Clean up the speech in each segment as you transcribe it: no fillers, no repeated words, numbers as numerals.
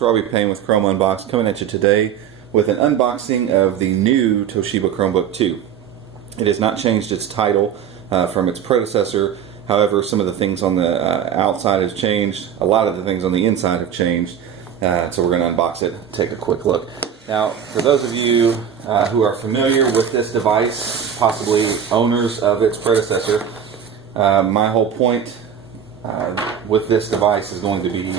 Robbie Payne with Chrome Unboxed, coming at you today with an unboxing of the new Toshiba Chromebook 2. It has not changed its title from its predecessor. However, some of the things on the outside have changed. A lot of the things on the inside have changed. So we're going to unbox it, take a quick look. Now, for those of you who are familiar with this device, possibly owners of its predecessor, my whole point with this device is going to be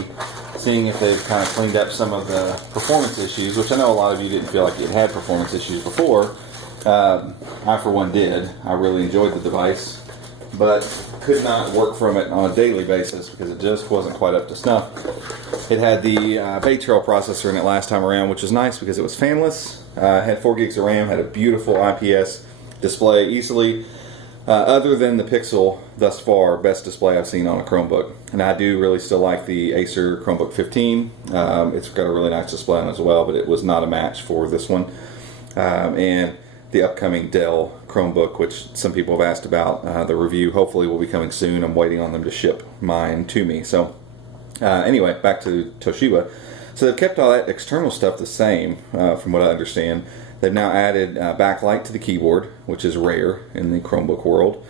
seeing if they've kind of cleaned up some of the performance issues, which I know a lot of you didn't feel like it had performance issues before. I, for one, did. I really enjoyed the device, but could not work from it on a daily basis because it just wasn't quite up to snuff. It had the Bay Trail processor in it last time around, which was nice because it was fanless. Had 4 gigs of RAM, had a beautiful IPS display easily. Other than the Pixel, thus far, best display I've seen on a Chromebook. And I do really still like the Acer Chromebook 15. It's got a really nice display on it as well, but it was not a match for this one. And the upcoming Dell Chromebook, which some people have asked about, the review hopefully will be coming soon. I'm waiting on them to ship mine to me. So anyway, back to Toshiba. So they've kept all that external stuff the same, from what I understand. They've now added backlight to the keyboard, which is rare in the Chromebook world.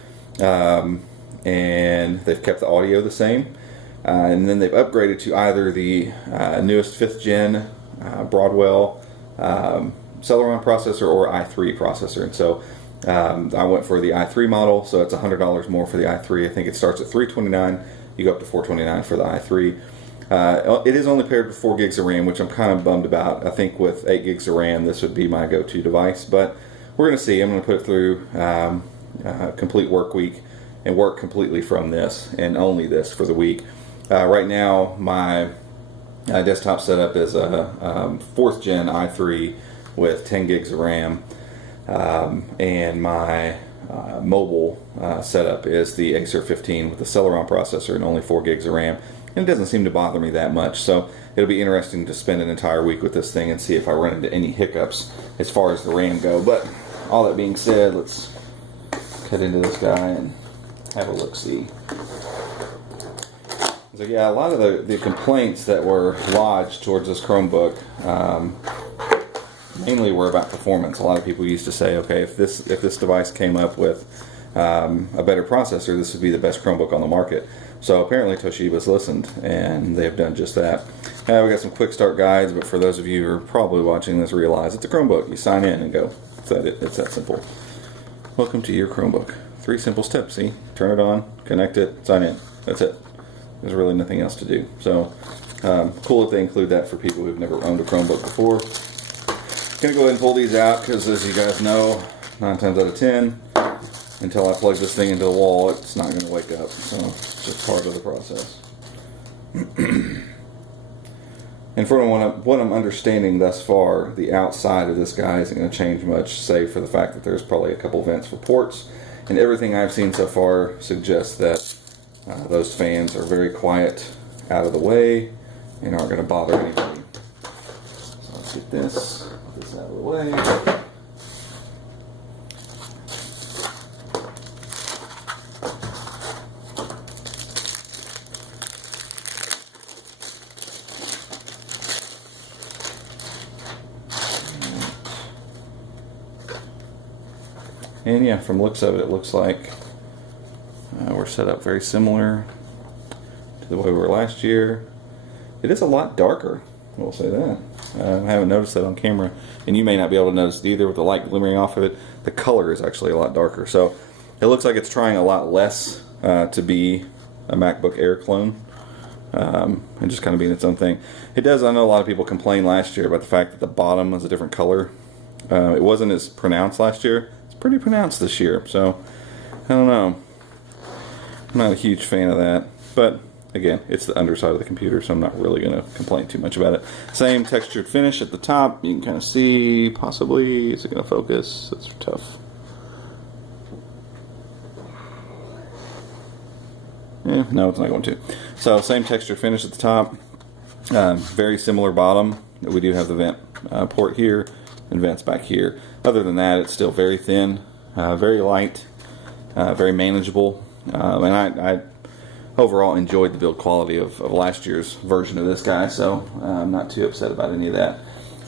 And they've kept the audio the same. And then they've upgraded to either the newest 5th gen Broadwell Celeron processor or i3 processor. And so I went for the i3 model, so it's $100 more for the i3. I think it starts at $329. You go up to $429 for the i3. It is only paired with 4 gigs of RAM, which I'm kind of bummed about. I think with 8 gigs of RAM, this would be my go-to device, but we're going to see. I'm going to put it through a complete work week and work completely from this and only this for the week. Right now, my desktop setup is a 4th gen i3 with 10 gigs of RAM, and my mobile setup is the Acer 15 with the Celeron processor and only 4 gigs of RAM. And it doesn't seem to bother me that much, so it'll be interesting to spend an entire week with this thing and see if I run into any hiccups as far as the RAM go. But all that being said, let's cut into this guy and have a look-see. So yeah, a lot of the complaints that were lodged towards this Chromebook mainly were about performance. A lot of people used to say, okay, if this device came up with a better processor, this would be the best Chromebook on the market. So apparently Toshiba's listened, and they've done just that. We got some quick start guides, but for those of you who are probably watching this, realize it's a Chromebook. You sign in and go. It's that simple. Welcome to your Chromebook. 3 simple steps. See, turn it on, connect it, sign in. That's it. There's really nothing else to do. So cool if they include that for people who've never owned a Chromebook before. Gonna go ahead and pull these out because, as you guys know, 9 times out of 10. Until I plug this thing into the wall, it's not going to wake up. So it's just part of the process. And from what I'm understanding thus far, the outside of this guy isn't going to change much, save for the fact that there's probably a couple vents for ports. And everything I've seen so far suggests that those fans are very quiet, out of the way, and aren't going to bother anybody. So let's get this out of the way. And yeah, from looks of it, it looks like we're set up very similar to the way we were last year. It is a lot darker, we'll say that. I haven't noticed that on camera, and you may not be able to notice it either with the light glimmering off of it. The color is actually a lot darker, so it looks like it's trying a lot less to be a MacBook Air clone, and just kind of being its own thing. It does, I know a lot of people complained last year about the fact that the bottom was a different color. It wasn't as pronounced last year. Pretty pronounced this year, so I don't know. I'm not a huge fan of that, but again, it's the underside of the computer, so I'm not really going to complain too much about it. Same textured finish at the top. You can kind of see, possibly, is it going to focus? That's tough. Yeah, no, it's not going to. So same textured finish at the top. Very similar bottom. We do have the vent port here and vents back here. Other than that, it's still very thin, very light, very manageable. And I overall enjoyed the build quality of last year's version of this guy, so I'm not too upset about any of that.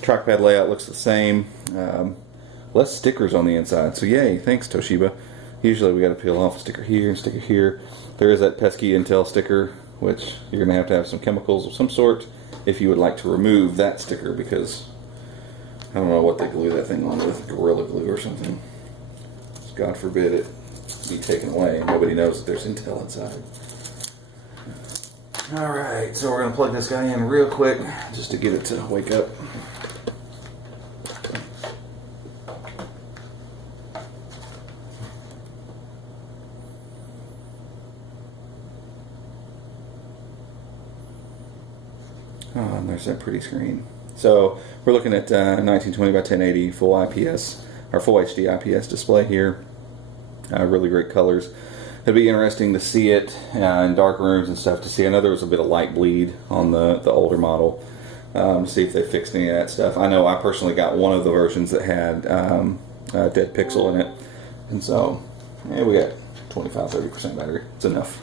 Trackpad layout looks the same. Less stickers on the inside, so yay, thanks Toshiba. Usually we got to peel off a sticker here and sticker here. There is that pesky Intel sticker, which you're going to have some chemicals of some sort if you would like to remove that sticker, because I don't know what they glue that thing on with, Gorilla Glue or something. God forbid it be taken away and nobody knows that there's Intel inside. Alright, so we're going to plug this guy in real quick just to get it to wake up. Oh, and there's that pretty screen. So we're looking at 1920 by 1080 full IPS, or full HD IPS display here. Really great colors. It'd be interesting to see it in dark rooms and stuff to see. I know there was a bit of light bleed on the older model. See if they fixed any of that stuff. I know I personally got one of the versions that had a dead pixel in it, and so yeah, we got 25-30% battery. It's enough.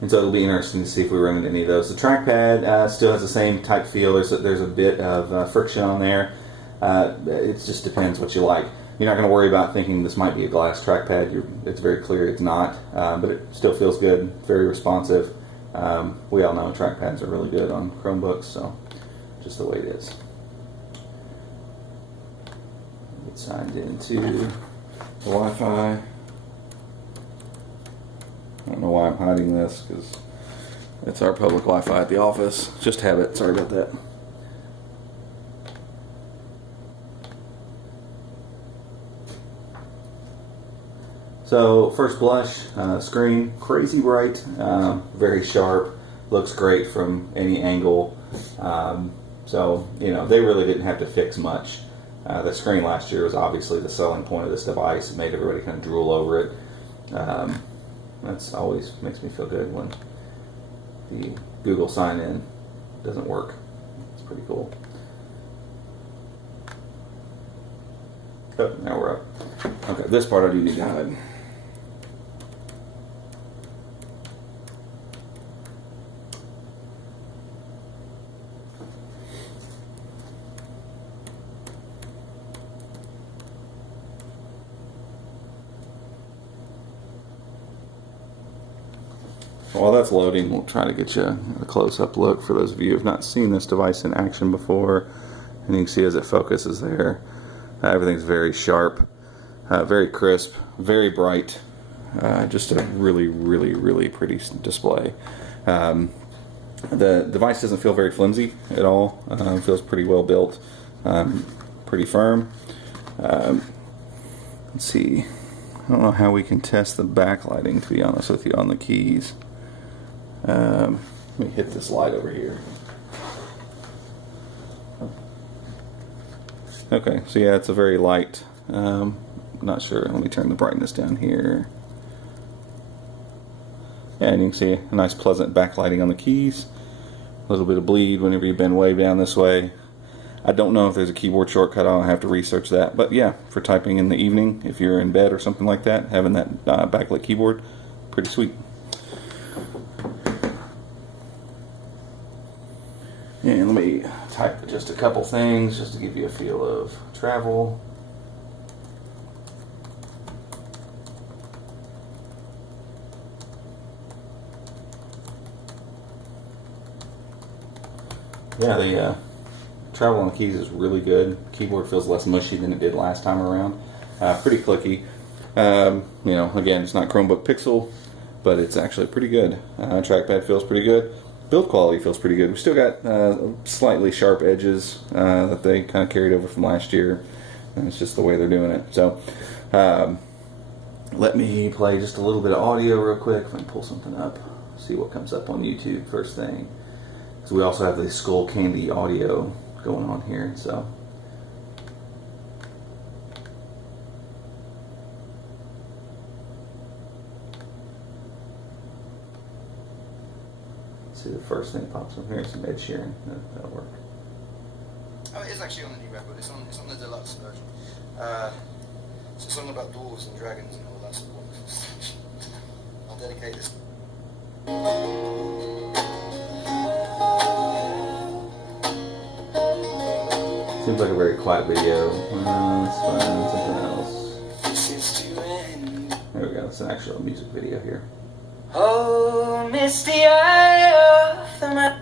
And so it'll be interesting to see if we run into any of those. The trackpad still has the same type feel. There's a bit of friction on there. It just depends what you like. You're not going to worry about thinking this might be a glass trackpad. It's very clear it's not, but it still feels good, very responsive. We all know trackpads are really good on Chromebooks, so just the way it is. Get signed into the Wi-Fi. I don't know why I'm hiding this, because it's our public Wi-Fi at the office. Just habit. Sorry about that. So first blush, screen, crazy bright, very sharp, looks great from any angle. So, you know, they really didn't have to fix much. The screen last year was obviously the selling point of this device. It made everybody kind of drool over it. That's always makes me feel good when the Google sign-in doesn't work. It's pretty cool. Oh, now we're up. Okay, this part I do need to hide. While that's loading, we'll try to get you a close-up look for those of you who have not seen this device in action before. And you can see as it focuses there, everything's very sharp, very crisp, very bright. Just a really, really, really pretty display. The device doesn't feel very flimsy at all. It feels pretty well built, pretty firm. Let's see. I don't know how we can test the backlighting, to be honest with you, on the keys. Let me hit this light over here. Okay, so yeah, it's a very light. Not sure. Let me turn the brightness down here. Yeah, and you can see a nice pleasant backlighting on the keys. A little bit of bleed whenever you bend way down this way. I don't know if there's a keyboard shortcut. I'll have to research that. But yeah, for typing in the evening, if you're in bed or something like that, having that backlit keyboard, pretty sweet. And let me type just a couple things just to give you a feel of travel. Yeah, the travel on the keys is really good. Keyboard feels less mushy than it did last time around. Pretty clicky. You know, again, it's not Chromebook Pixel, but it's actually pretty good. Trackpad feels pretty good. Build quality feels pretty good. We still got slightly sharp edges that they kind of carried over from last year, and it's just the way they're doing it. So let me play just a little bit of audio real quick. Let me pull something up, see what comes up on YouTube first thing. So we also have the Skull Candy audio going on here. So see, the first thing pops up here is some Ed Sheeran. That'll work. Oh, it is actually on the new record. It's on the deluxe version. It's a song about dwarves and dragons and all that sort of stuff. dedicate this. Seems like a very quiet video. Let's find something else. There we go. It's an actual music video here. Oh, misty eye of the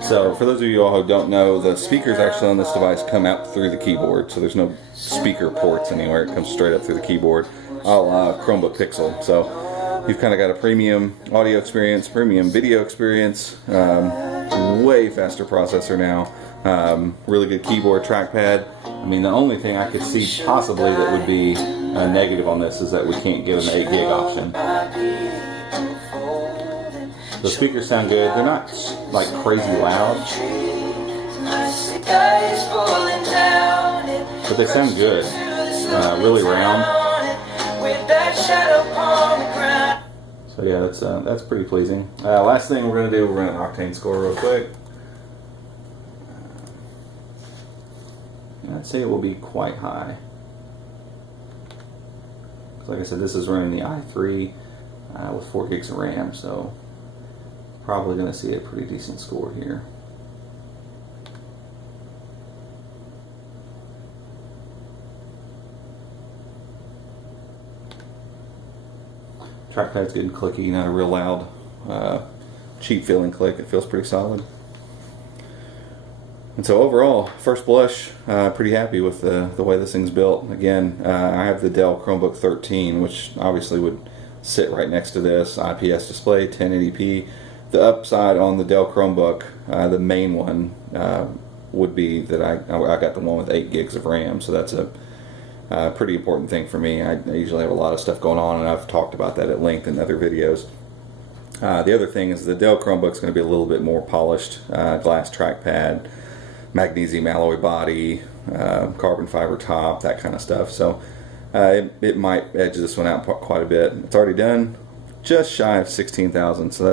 So, for those of you all who don't know, the speakers actually on this device come out through the keyboard, so there's no speaker ports anywhere. It comes straight up through the keyboard, a la Chromebook Pixel. So, you've kind of got a premium audio experience, premium video experience, way faster processor now, really good keyboard, trackpad. I mean, the only thing I could see possibly that would be negative on this is that we can't give them the 8 gig option. The speakers sound good. They're not like crazy loud, but they sound good. Really round. So yeah, that's pretty pleasing. Last thing we're gonna do, we're gonna octane score real quick. I'd say it will be quite high. Like I said, this is running the i3 with 4 gigs of RAM, so probably going to see a pretty decent score here. Trackpad's getting clicky, not a real loud, cheap feeling click. It feels pretty solid. And so overall, first blush, pretty happy with the way this thing's built. Again, I have the Dell Chromebook 13, which obviously would sit right next to this. IPS display, 1080p. The upside on the Dell Chromebook, the main one, would be that I got the one with 8 gigs of RAM, so that's a pretty important thing for me. I usually have a lot of stuff going on, and I've talked about that at length in other videos. The other thing is the Dell Chromebook's going to be a little bit more polished, glass trackpad, magnesium alloy body, carbon fiber top, that kind of stuff. So it might edge this one out quite a bit. It's already done just shy of 16,000, so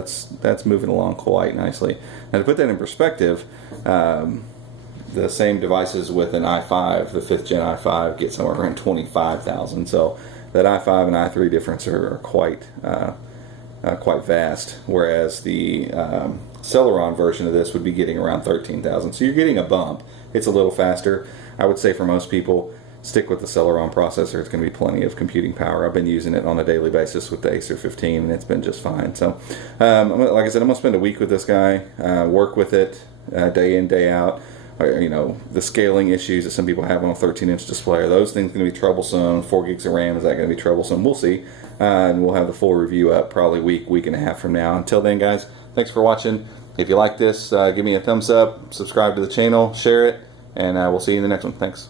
that's moving along quite nicely. Now to put that in perspective, the same devices with an i5, the 5th gen i5, get somewhere around 25,000. So that i5 and i3 difference are quite vast, whereas the Celeron version of this would be getting around 13,000. So you're getting a bump. It's a little faster. I would say for most people, stick with the Celeron processor. It's going to be plenty of computing power. I've been using it on a daily basis with the Acer 15, and it's been just fine. So, like I said, I'm going to spend a week with this guy, work with it day in, day out. You know, the scaling issues that some people have on a 13-inch display, are those things going to be troublesome? 4 gigs of RAM, is that going to be troublesome? We'll see. And we'll have the full review up probably week and a half from now. Until then, guys, thanks for watching. If you like this, give me a thumbs up, subscribe to the channel, share it, and we'll see you in the next one. Thanks.